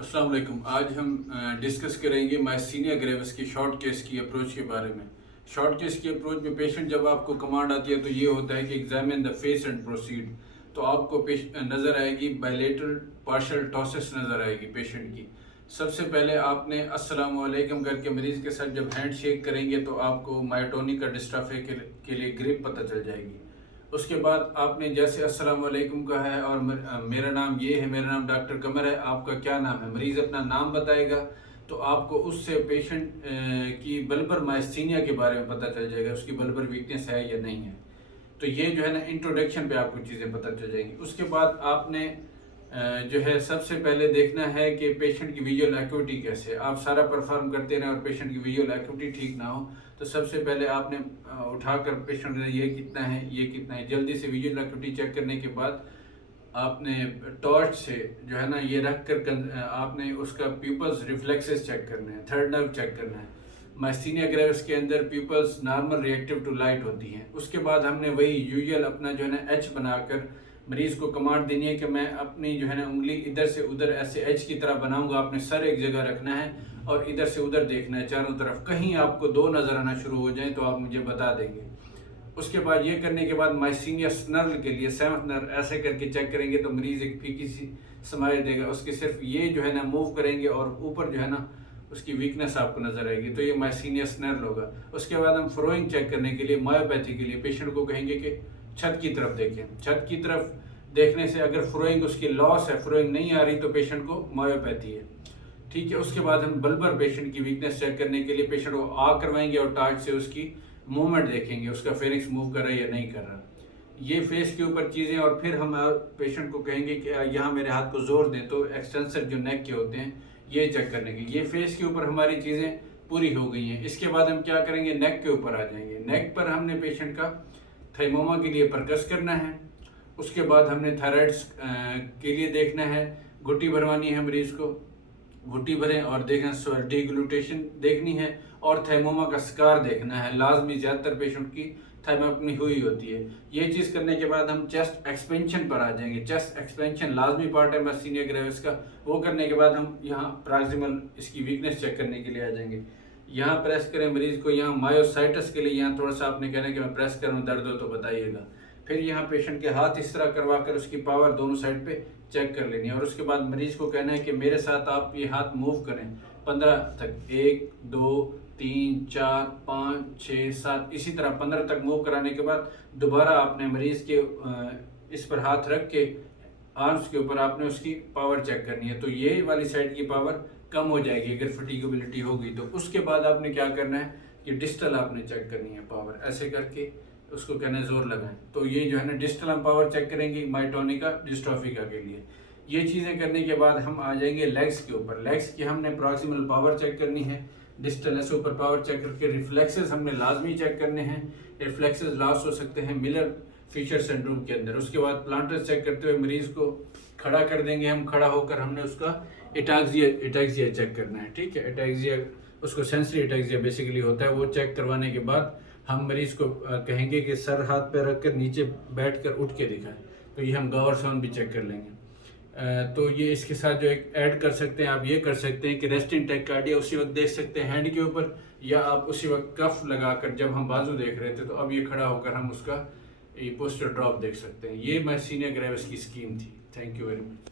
अस्सलाम वालेकुम। आज हम डिस्कस करेंगे मायस्थीनिया ग्रेविस की शॉर्ट केस की अप्रोच के बारे में। शॉर्ट केस की अप्रोच में पेशेंट जब आपको कमांड आती है तो ये होता है कि examine the face and proceed. तो आपको नज़र आएगी बायलेटरल पार्शियल टॉसिस नज़र आएगी पेशेंट की। सबसे पहले आपने अस्सलाम वालेकुम करके मरीज़ के साथ जब हैंड शेक करेंगे तो आपको मायोटोनिक का डिस्ट्रॉफी के लिए ग्रिप पता चल जाएगी। उसके बाद आपने जैसे अस्सलाम वालेकुम कहा है और मेरा नाम ये है, मेरा नाम डॉक्टर कमर है, आपका क्या नाम है, मरीज़ अपना नाम बताएगा तो आपको उससे पेशेंट की बल्बर मायस्थीनिया के बारे में पता चल जाएगा, उसकी बल्बर वीकनेस है या नहीं है। तो ये जो है ना इंट्रोडक्शन पे आपको चीज़ें पता चल जाएंगी। उसके बाद आपने जो है सबसे पहले देखना है कि पेशेंट की विजुअल एक्टिविटी कैसे है। आप सारा परफॉर्म करते रहें और पेशेंट की विजुअल एक्टिविटी ठीक ना हो तो सबसे पहले आपने उठाकर पेशेंट ये कितना है, ये कितना है, जल्दी से विजुअल एक्टिविटी चेक करने के बाद आपने टॉर्च से जो है ना ये रख कर आपने उसका प्यूपल्स रिफ्लेक्सेस चेक करने हैं, थर्ड नर्व चेक करना है। मायस्थीनिया ग्रेविस के अंदर pupils normal reactive to light होती हैं। उसके बाद हमने वही यूजुअल अपना जो है ना एच बनाकर मरीज को कमांड देनी है कि मैं अपनी जो है ना उंगली इधर से उधर ऐसे एच की तरह बनाऊंगा। आपने सर एक जगह रखना है और इधर से उधर देखना है चारों तरफ। कहीं आपको दो नजर आना शुरू हो जाए तो आप मुझे बता देंगे। उसके बाद ये करने के बाद मायस्थीनिया नर्व के लिए सेवंथ नर्व ऐसे करके चेक करेंगे तो मरीज एक फीकी सी स्माइल देगा। उसके सिर्फ ये जो है ना मूव करेंगे और ऊपर जो है ना उसकी वीकनेस आपको नजर आएगी, तो ये मायस्थीनिया नर्व होगा। उसके बाद हम फ्रोइंग चेक करने के लिए मायोपैथी के लिए पेशेंट को कहेंगे कि छत की तरफ देखें। छत की तरफ देखने से अगर फ्रोइंग उसकी लॉस है, फ्रोइंग नहीं आ रही तो पेशेंट को मायोपैथी है। ठीक है। उसके बाद हम बल्बर पेशेंट की वीकनेस चेक करने के लिए पेशेंट को आ करवाएंगे और टार्च से उसकी मूवमेंट देखेंगे, उसका फेरिंग्स मूव कर रहा है या नहीं कर रहा। ये फेस के ऊपर चीज़ें। और फिर हम पेशेंट को कहेंगे कि यहाँ मेरे हाथ को जोर दें तो एक्सटेंसर जो नेक के होते हैं ये चेक करने के। ये फेस के ऊपर हमारी चीज़ें पूरी हो गई हैं। इसके बाद हम क्या करेंगे, नेक के ऊपर आ जाएंगे। नेक पर हमने पेशेंट का थाइमोमा के लिए परकस करना है। उसके बाद हमने थायराइड्स के लिए देखना है, घुट्टी भरवानी है मरीज को, घुट्टी भरें और देखें, डीग्लूटेशन देखनी है और थाइमोमा का स्कार देखना है। लाजमी ज़्यादातर पेशेंट की थाइमोपनी हुई होती है। ये चीज़ करने के बाद हम चेस्ट एक्सपेंशन पर आ जाएंगे। चेस्ट एक्सपेंशन लाजमी पार्ट है मायस्थीनिया ग्रेविस का। वो करने के बाद हम यहाँ प्रॉक्सिमल इसकी वीकनेस चेक करने के लिए आ जाएंगे। यहाँ प्रेस करें मरीज को, यहाँ मायोसाइटस के लिए यहाँ थोड़ा सा आपने कहना है कि मैं प्रेस करूँ, दर्द हो तो बताइएगा। फिर यहाँ पेशेंट के हाथ इस तरह करवा कर उसकी पावर दोनों साइड पे चेक कर लेनी है। और उसके बाद मरीज को कहना है कि मेरे साथ आप ये हाथ मूव करें 15 तक, 1 2 3 4 5 6 7, इसी तरह 15 तक मूव कराने के बाद दोबारा आपने मरीज के इस पर हाथ रख के आर्म्स के ऊपर आपने उसकी पावर चेक करनी है। तो ये वाली साइड की पावर कम हो जाएगी अगर फटीगेबिलिटी होगी तो। उसके बाद आपने क्या करना है कि डिस्टल आपने चेक करनी है पावर, ऐसे करके उसको कहना जोर लगाएं। तो ये जो है ना डिस्टल हम पावर चेक करेंगे मायोटोनिका डिस्ट्रॉफिका के लिए। ये चीज़ें करने के बाद हम आ जाएंगे लेग्स के ऊपर। लेग्स की हमने प्रॉक्सिमल पावर चेक करनी है, डिस्टल ऐसे ऊपर पावर चेक करके रिफ्लेक्सेस हमने लाजमी चेक करने हैं। रिफ्लेक्सेस लॉस हो सकते हैं मिलर फीचर सिंड्रोम के अंदर। उसके बाद प्लांटर्स चेक करते हुए मरीज को खड़ा कर देंगे हम। खड़ा होकर हमने उसका एटाक्सिया चेक करना है। ठीक है, एटाक्सिया उसको सेंसरी एटाक्सिया बेसिकली होता है। वो चेक करवाने के बाद हम मरीज को कहेंगे कि सर हाथ पे रख कर नीचे बैठ कर उठ के दिखाएं। तो ये हम गावर साउंड भी चेक कर लेंगे। तो ये इसके साथ जो एक ऐड कर सकते हैं, आप ये कर सकते हैं कि रेस्टिंग टैक्कार्डिया उसी वक्त देख सकते हैं हैंड के ऊपर, या आप उसी वक्त कफ लगाकर जब हम बाजू देख रहे थे तो अब ये खड़ा होकर हम उसका ये पोस्टर ड्रॉप देख सकते हैं। ये मायस्थीनिया ग्रेविस की स्कीम थी। Thank you very much.